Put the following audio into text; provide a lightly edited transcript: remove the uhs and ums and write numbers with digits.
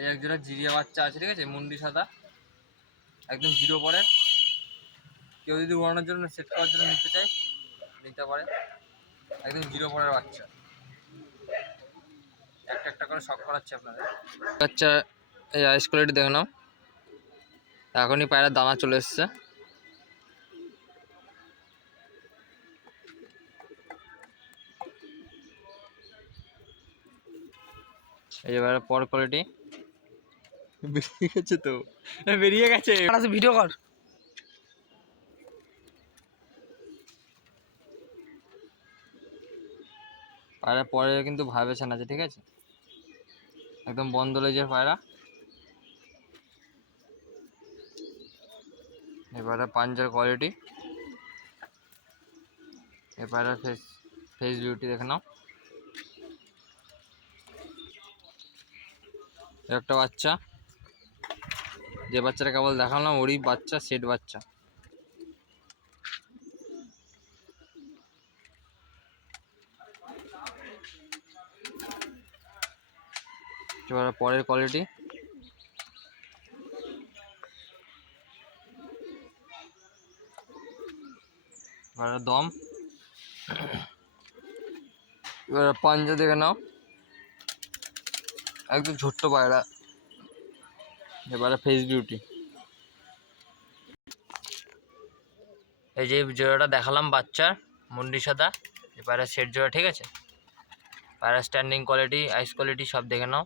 এই একজোড়া জিরিয়া বাচ্চা আছে, ঠিক আছে, মুন্ডি সাদা, একদম জিরো পরে। কেউ যদি উড়ানোর জন্য সেট করার জন্য নিতে চায় নিতে পারে। একদম জিরো পরের বাচ্চা, একটা একটা করে শখ করাচ্ছে আপনাদের বাচ্চা। এই আইস কোয়ালিটি দেখে নাও, এখনই পায়রা দানা চলে এসছে। এই যে পর কোয়ালিটি বেরিয়ে গেছে, তো বেরিয়ে গেছে, ভিডিও কর। পায়রা পরে কিন্তু ভাইব্রেশন আছে, ঠিক আছে, একদম বন্ধ লেজের পায়রা। এবারে পাঞ্জার কোয়ালিটি, এবারে ফেস বিউটি দেখে নাও। একটা বাচ্চা, যে বাচ্চাটা কেবল দেখালাম ওরই বাচ্চা, সেট বাচ্চা। এবারে পরের কোয়ালিটি, এবারে দম, এবারে পাঞ্জা দেখে নাও, একদম ছোট্ট পায়রা। এবারে ফেস বিউটি, এই যে জোড়াটা দেখালাম বাচ্চার, মুন্ডি সাদা, এবারে সেট জোড়া, ঠিক আছে। পায়রা স্ট্যান্ডিং কোয়ালিটি, আইস কোয়ালিটি সব দেখে নাও।